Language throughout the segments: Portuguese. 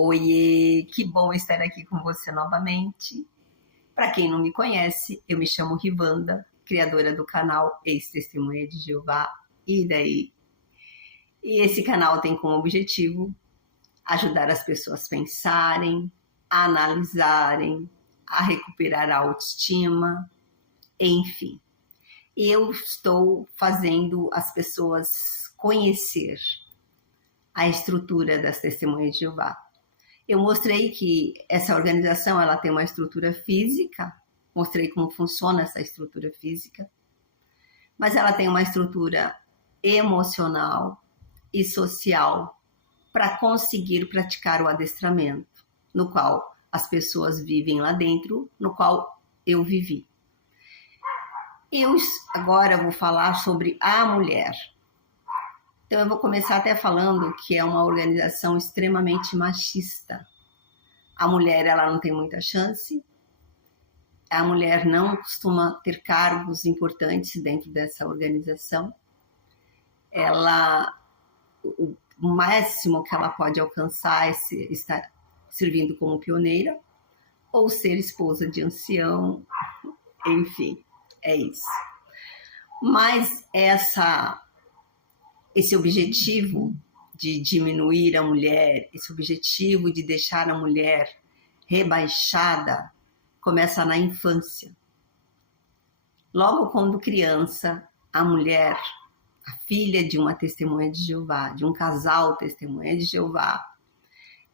Oiê, que bom estar aqui com você novamente. Para quem não me conhece, eu me chamo Rivanda, criadora do canal Ex-Testemunha de Jeová. E daí? E esse canal tem como objetivo ajudar as pessoas a pensarem, a analisarem, a recuperar a autoestima, enfim. E eu estou fazendo as pessoas conhecer a estrutura das Testemunhas de Jeová. Eu mostrei que essa organização ela tem uma estrutura física, mostrei como funciona essa estrutura física, mas ela tem uma estrutura emocional e social para conseguir praticar o adestramento, no qual as pessoas vivem lá dentro, no qual eu vivi. Eu agora vou falar sobre a mulher. Então, eu vou começar até falando que é uma organização extremamente machista. A mulher, ela não tem muita chance. A mulher não costuma ter cargos importantes dentro dessa organização. O máximo que ela pode alcançar é estar servindo como pioneira ou ser esposa de ancião. Enfim, é isso. Mas esse objetivo de diminuir a mulher, esse objetivo de deixar a mulher rebaixada, começa na infância. Logo quando criança, a mulher, a filha de uma testemunha de Jeová, de um casal testemunha de Jeová,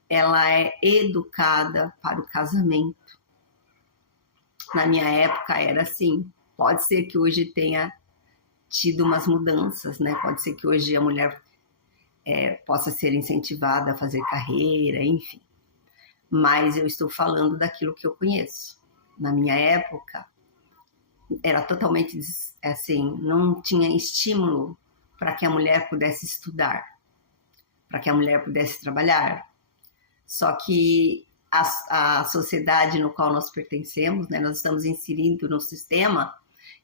ela é educada para o casamento. Na minha época era assim. Pode ser que hoje tenha tido umas mudanças, né? Pode ser que hoje a mulher possa ser incentivada a fazer carreira, enfim. Mas eu estou falando daquilo que eu conheço. Na minha época, era totalmente assim, não tinha estímulo para que a mulher pudesse estudar, para que a mulher pudesse trabalhar. Só que a sociedade no qual nós pertencemos, né, nós estamos inserindo no sistema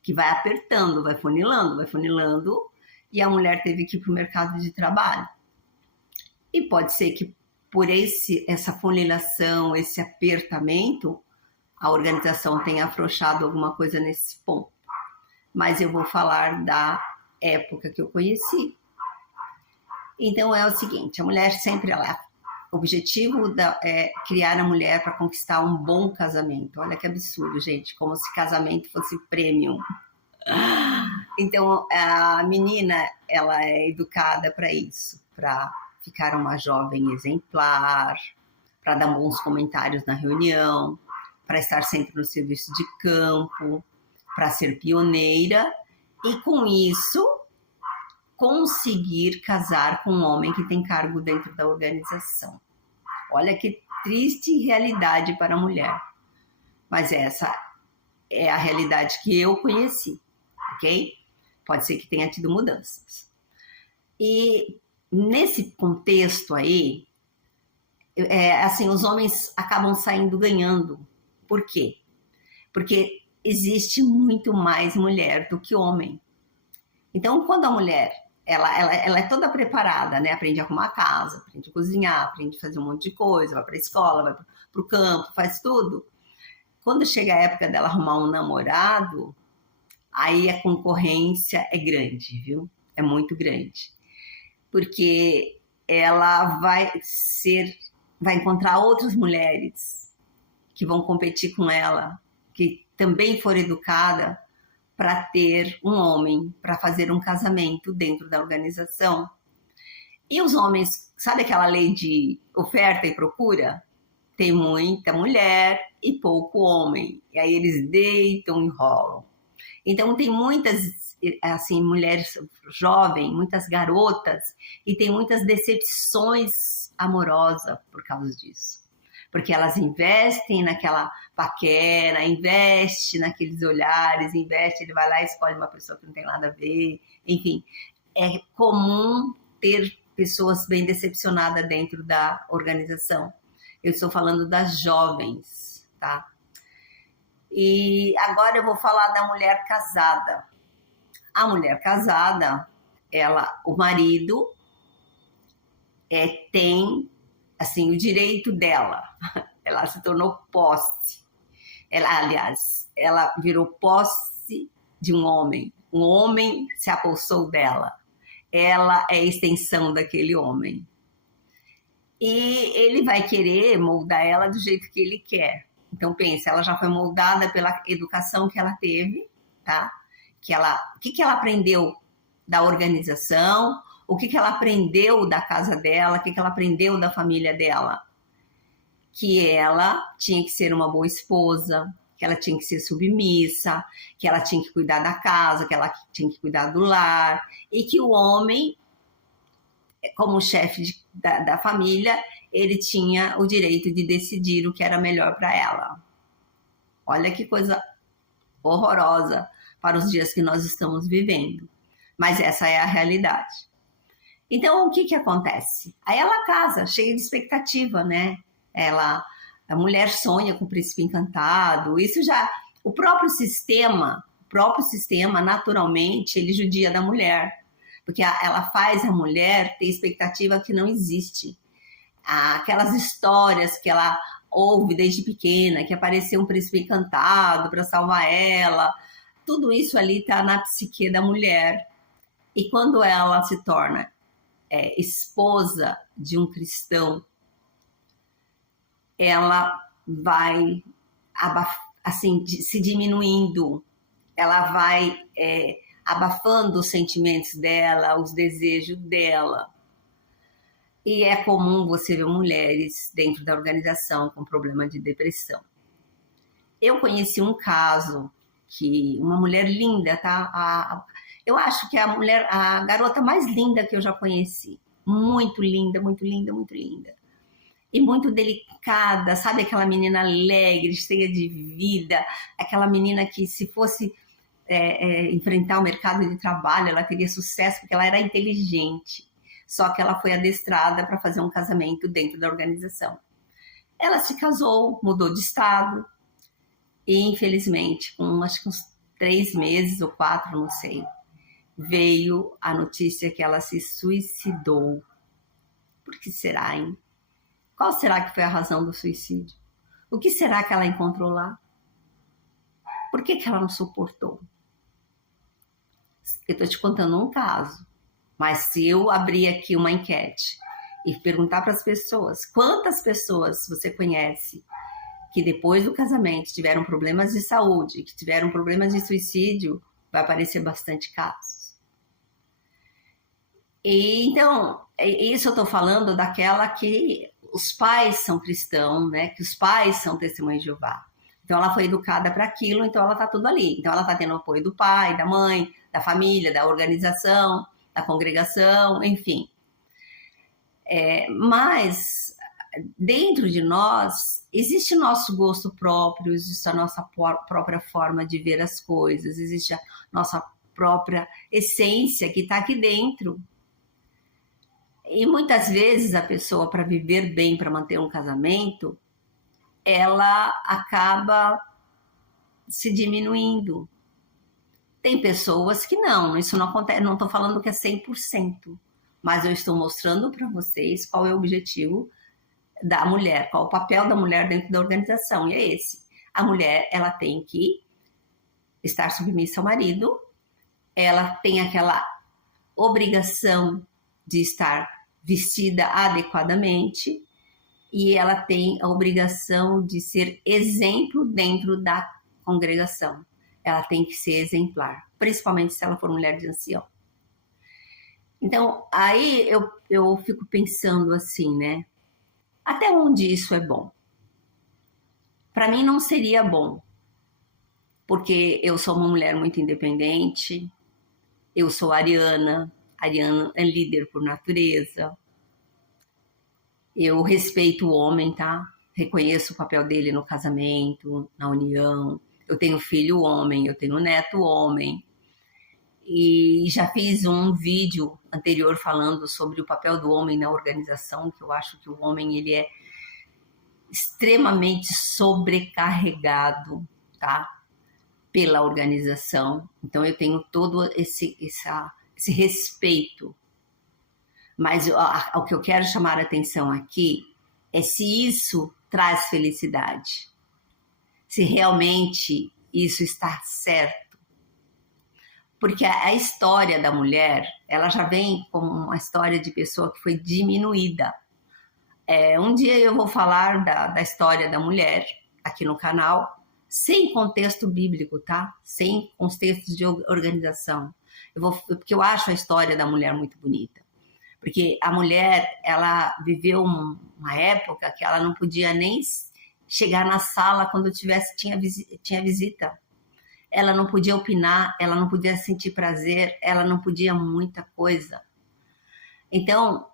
que vai apertando, vai funilando, e a mulher teve que ir para o mercado de trabalho. E pode ser que por essa funilação, esse apertamento, a organização tenha afrouxado alguma coisa nesse ponto. Mas eu vou falar da época que eu conheci. Então é o seguinte, a mulher sempre o objetivo é criar a mulher para conquistar um bom casamento. Olha que absurdo, gente, como se casamento fosse premium. Então, a menina, ela é educada para isso, para ficar uma jovem exemplar, para dar bons comentários na reunião, para estar sempre no serviço de campo, para ser pioneira e, com isso, conseguir casar com um homem que tem cargo dentro da organização. Olha que triste realidade para a mulher. Mas essa é a realidade que eu conheci, ok? Pode ser que tenha tido mudanças. E nesse contexto aí, assim, os homens acabam saindo ganhando. Por quê? Porque existe muito mais mulher do que homem. Então, quando a mulher ela é toda preparada, né? Aprende a arrumar a casa, aprende a cozinhar, aprende a fazer um monte de coisa, vai para a escola, vai para o campo, faz tudo. Quando chega a época dela arrumar um namorado, aí a concorrência é grande, viu? É muito grande. Porque ela vai encontrar outras mulheres que vão competir com ela, que também foram educadas para ter um homem, para fazer um casamento dentro da organização. E os homens, sabe aquela lei de oferta e procura? Tem muita mulher e pouco homem. E aí eles deitam e rolam. Então tem muitas assim, mulheres jovens, muitas garotas, e tem muitas decepções amorosas por causa disso. Porque elas investem naquela paquera, investem naqueles olhares, ele vai lá e escolhe uma pessoa que não tem nada a ver. Enfim, é comum ter pessoas bem decepcionadas dentro da organização. Eu estou falando das jovens, tá? E agora eu vou falar da mulher casada. A mulher casada, o marido tem assim, o direito dela. Ela se tornou posse. Ela virou posse de um homem. Um homem se apossou dela. Ela é a extensão daquele homem. E ele vai querer moldar ela do jeito que ele quer. Então, pensa, ela já foi moldada pela educação que ela teve, tá? O que ela aprendeu da organização, o que ela aprendeu da casa dela, o que ela aprendeu da família dela. Que ela tinha que ser uma boa esposa, que ela tinha que ser submissa, que ela tinha que cuidar da casa, que ela tinha que cuidar do lar, e que o homem, como chefe da família, ele tinha o direito de decidir o que era melhor para ela. Olha que coisa horrorosa para os dias que nós estamos vivendo. Mas essa é a realidade. Então, o que acontece? Aí ela casa, cheia de expectativa, né? A mulher sonha com o príncipe encantado. Isso já... O próprio sistema, naturalmente, ele judia da mulher. Porque ela faz a mulher ter expectativa que não existe. Aquelas histórias que ela ouve desde pequena, que apareceu um príncipe encantado para salvar ela, tudo isso ali está na psique da mulher. E quando ela se torna esposa de um cristão, ela vai assim, se diminuindo, ela vai abafando os sentimentos dela, os desejos dela. E é comum você ver mulheres dentro da organização com problema de depressão. Eu conheci um caso que uma mulher linda, tá? Eu acho que a garota mais linda que eu já conheci. Muito linda, muito linda, muito linda. E muito delicada, sabe? Aquela menina alegre, cheia de vida. Aquela menina que, se fosse enfrentar o mercado de trabalho, ela teria sucesso, porque ela era inteligente. Só que ela foi adestrada para fazer um casamento dentro da organização. Ela se casou, mudou de estado, e infelizmente, com acho que uns 3 meses ou 4, não sei, veio a notícia que ela se suicidou. Por que será, hein? Qual será que foi a razão do suicídio? O que será que ela encontrou lá? Por que ela não suportou? Eu estou te contando um caso. Mas se eu abrir aqui uma enquete e perguntar para as pessoas, quantas pessoas você conhece que depois do casamento tiveram problemas de saúde, que tiveram problemas de suicídio, vai aparecer bastante casos. E, então, isso eu estou falando daquela que os pais são cristãos, né? Que os pais são testemunhas de Jeová. Então, ela foi educada para aquilo, então ela está tudo ali. Então, ela está tendo o apoio do pai, da mãe, da família, da organização, da congregação, enfim. Mas dentro de nós existe o nosso gosto próprio, existe a nossa própria forma de ver as coisas, existe a nossa própria essência que está aqui dentro. E muitas vezes a pessoa, para viver bem, para manter um casamento, ela acaba se diminuindo. Tem pessoas que não, isso não acontece, não estou falando que é 100%, mas eu estou mostrando para vocês qual é o objetivo da mulher, qual é o papel da mulher dentro da organização, e é esse. A mulher, ela tem que estar submissa ao marido, ela tem aquela obrigação de estar vestida adequadamente, e ela tem a obrigação de ser exemplo dentro da congregação. Ela tem que ser exemplar, principalmente se ela for mulher de ancião. Então, aí eu fico pensando assim, né? Até onde isso é bom? Para mim não seria bom, porque eu sou uma mulher muito independente, eu sou ariana é líder por natureza, eu respeito o homem, tá? Reconheço o papel dele no casamento, na união. Eu tenho filho homem, eu tenho neto homem. E já fiz um vídeo anterior falando sobre o papel do homem na organização, que eu acho que o homem ele é extremamente sobrecarregado, tá? Pela organização. Então eu tenho todo esse respeito. Mas o que eu quero chamar a atenção aqui é se isso traz felicidade, se realmente isso está certo. Porque a história da mulher, ela já vem como uma história de pessoa que foi diminuída. Um dia eu vou falar da história da mulher aqui no canal, sem contexto bíblico, tá? Sem contextos de organização. Porque eu acho a história da mulher muito bonita. Porque a mulher, ela viveu uma época que ela não podia nem chegar na sala quando tinha visita. Ela não podia opinar, ela não podia sentir prazer, ela não podia muita coisa. Então,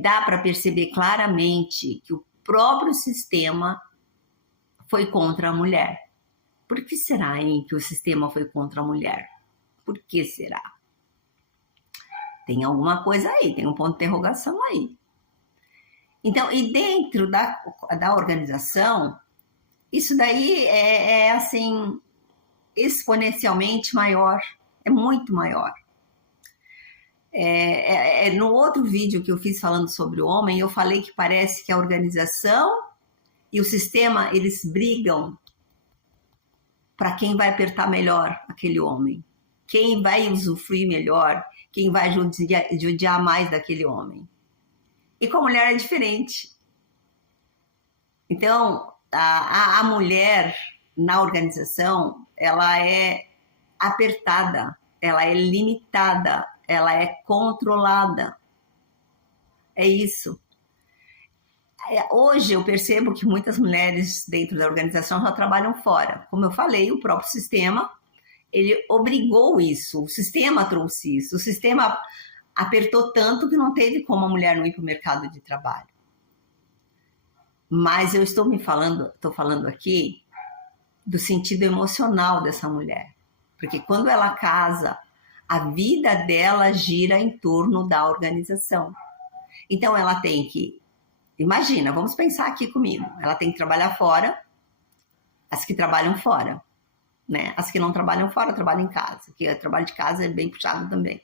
dá para perceber claramente que o próprio sistema foi contra a mulher. Por que será, hein, que o sistema foi contra a mulher? Por que será? Tem alguma coisa aí, tem um ponto de interrogação aí. Então, e dentro da organização, isso daí assim, exponencialmente maior, é muito maior. No outro vídeo que eu fiz falando sobre o homem, eu falei que parece que a organização e o sistema, eles brigam para quem vai apertar melhor aquele homem, quem vai usufruir melhor, quem vai judiar mais daquele homem. E com a mulher é diferente. Então, a mulher na organização, ela é apertada, ela é limitada, ela é controlada. É isso. Hoje eu percebo que muitas mulheres dentro da organização já trabalham fora. Como eu falei, o próprio sistema, ele obrigou isso, o sistema trouxe isso, o sistema apertou tanto que não teve como a mulher não ir para o mercado de trabalho. Mas eu estou falando aqui do sentido emocional dessa mulher. Porque quando ela casa, a vida dela gira em torno da organização. Então ela tem que, imagina, vamos pensar aqui comigo, ela tem que trabalhar fora, as que trabalham fora, né? As que não trabalham fora, trabalham em casa, porque o trabalho de casa é bem puxado também.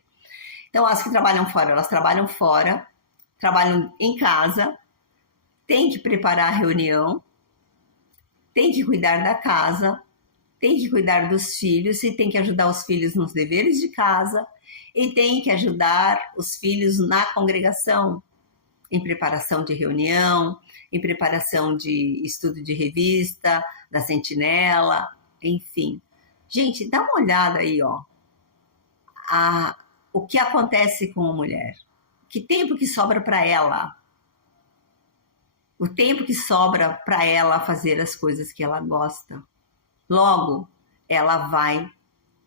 Então as que trabalham fora, elas trabalham fora, trabalham em casa, tem que preparar a reunião, tem que cuidar da casa, tem que cuidar dos filhos e tem que ajudar os filhos nos deveres de casa e tem que ajudar os filhos na congregação, em preparação de reunião, em preparação de estudo de revista, da sentinela, enfim. Gente, dá uma olhada aí, ó. O que acontece com a mulher? Que tempo que sobra para ela? O tempo que sobra para ela fazer as coisas que ela gosta. Logo, ela vai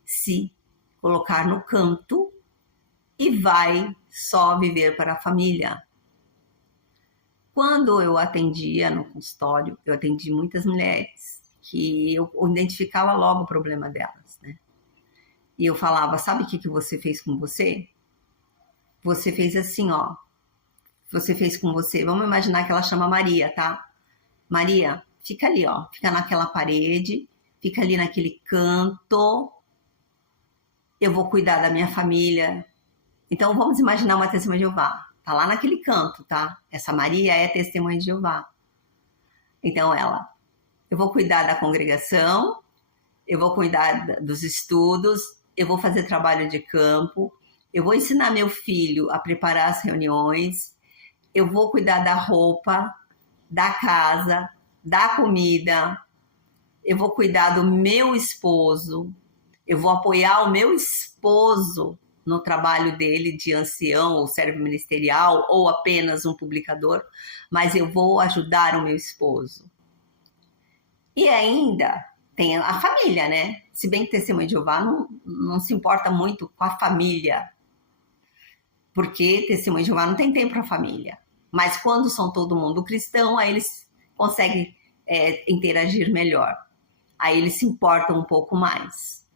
se colocar no canto e vai só viver para a família. Quando eu atendia no consultório, eu atendi muitas mulheres que eu identificava logo o problema delas, né? E eu falava, sabe o que você fez com você? Você fez assim, ó. Você fez com você. Vamos imaginar que ela chama Maria, tá? Maria, fica ali, ó. Fica naquela parede, fica ali naquele canto. Eu vou cuidar da minha família. Então, vamos imaginar uma testemunha de Jeová. Tá lá naquele canto, tá? Essa Maria é testemunha de Jeová. Então, eu vou cuidar da congregação, eu vou cuidar dos estudos, eu vou fazer trabalho de campo, eu vou ensinar meu filho a preparar as reuniões, eu vou cuidar da roupa, da casa, da comida, eu vou cuidar do meu esposo, eu vou apoiar o meu esposo no trabalho dele de ancião ou servo ministerial ou apenas um publicador, mas eu vou ajudar o meu esposo. E ainda tem a família, né? Se bem que testemunho de Jeová não se importa muito com a família, porque testemunho de Jeová não tem tempo para a família. Mas quando são todo mundo cristão, aí eles conseguem interagir melhor. Aí eles se importam um pouco mais.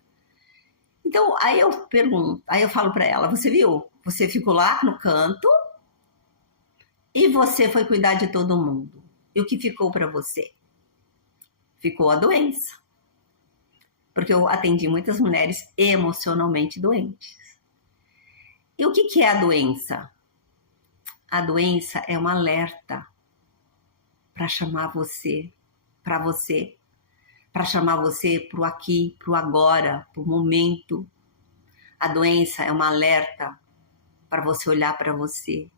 Então, aí eu pergunto, aí eu falo para ela, você viu? Você ficou lá no canto e você foi cuidar de todo mundo. E o que ficou para você? Ficou a doença. Porque eu atendi muitas mulheres emocionalmente doentes. E o que é a doença? A doença é um alerta. para chamar você, para você, para chamar você para o aqui, para o agora, para o momento. A doença é uma alerta para você olhar para você.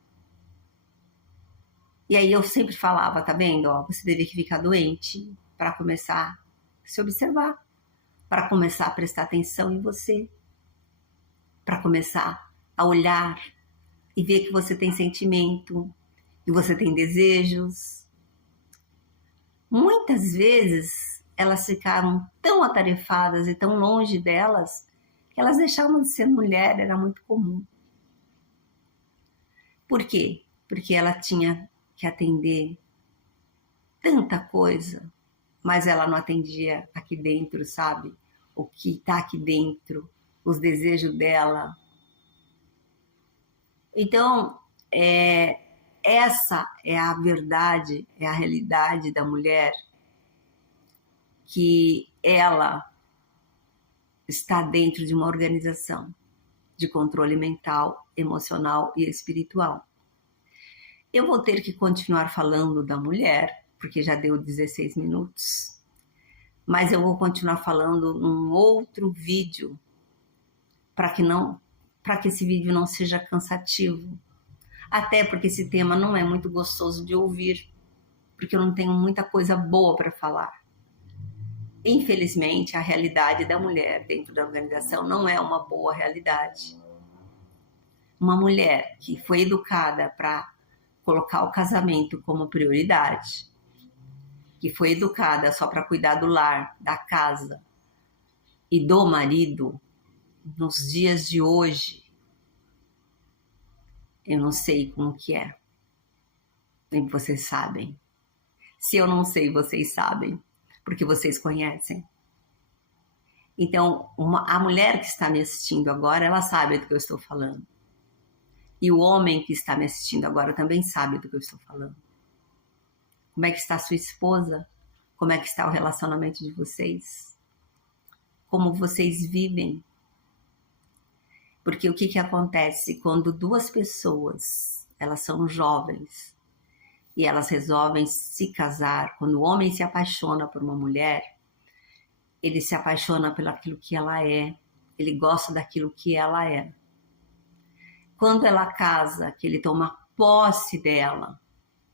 E aí eu sempre falava, tá vendo? Ó, você deve ficar doente para começar a se observar, para começar a prestar atenção em você, para começar a olhar e ver que você tem sentimento, que você tem desejos. Muitas vezes elas ficaram tão atarefadas e tão longe delas que elas deixavam de ser mulher, era muito comum. Por quê? Porque ela tinha que atender tanta coisa, mas ela não atendia aqui dentro, sabe? O que está aqui dentro, os desejos dela. Então, essa é a verdade, é a realidade da mulher, que ela está dentro de uma organização de controle mental, emocional e espiritual. Eu vou ter que continuar falando da mulher, porque já deu 16 minutos, mas eu vou continuar falando num outro vídeo, para que esse vídeo não seja cansativo. Até porque esse tema não é muito gostoso de ouvir, porque eu não tenho muita coisa boa para falar. Infelizmente, a realidade da mulher dentro da organização não é uma boa realidade. Uma mulher que foi educada para colocar o casamento como prioridade, que foi educada só para cuidar do lar, da casa e do marido, nos dias de hoje, eu não sei como que é. Nem vocês sabem. Se eu não sei, vocês sabem, porque vocês conhecem. Então, a mulher que está me assistindo agora, ela sabe do que eu estou falando. E o homem que está me assistindo agora também sabe do que eu estou falando. Como é que está a sua esposa? Como é que está o relacionamento de vocês? Como vocês vivem? Porque o que acontece quando duas pessoas, elas são jovens, e elas resolvem se casar, quando o homem se apaixona por uma mulher, ele se apaixona pelo aquilo que ela é, ele gosta daquilo que ela é. Quando ela casa, que ele toma posse dela,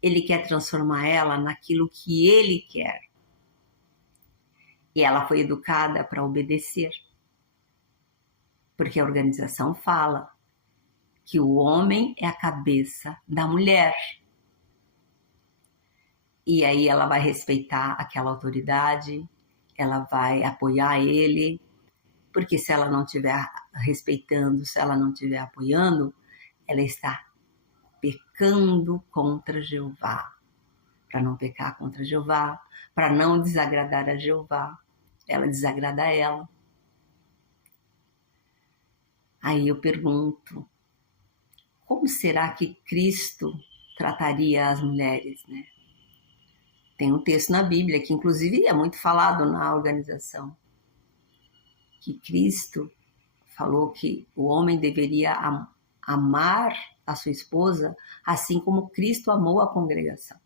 ele quer transformar ela naquilo que ele quer. E ela foi educada para obedecer. Porque a organização fala que o homem é a cabeça da mulher. E aí ela vai respeitar aquela autoridade, ela vai apoiar ele, porque se ela não estiver respeitando, se ela não estiver apoiando, ela está pecando contra Jeová. Para não pecar contra Jeová, para não desagradar a Jeová, ela desagrada a ela. Aí eu pergunto, como será que Cristo trataria as mulheres, né? Tem um texto na Bíblia, que inclusive é muito falado na organização, que Cristo falou que o homem deveria amar a sua esposa assim como Cristo amou a congregação.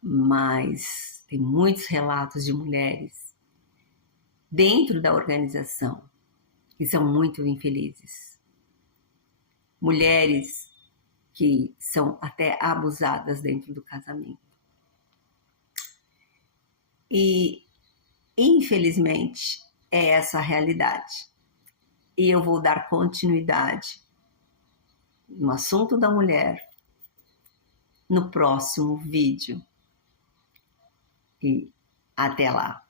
Mas tem muitos relatos de mulheres dentro da organização que são muito infelizes. Mulheres que são até abusadas dentro do casamento. E, infelizmente, é essa a realidade. E eu vou dar continuidade no assunto da mulher no próximo vídeo. E até lá!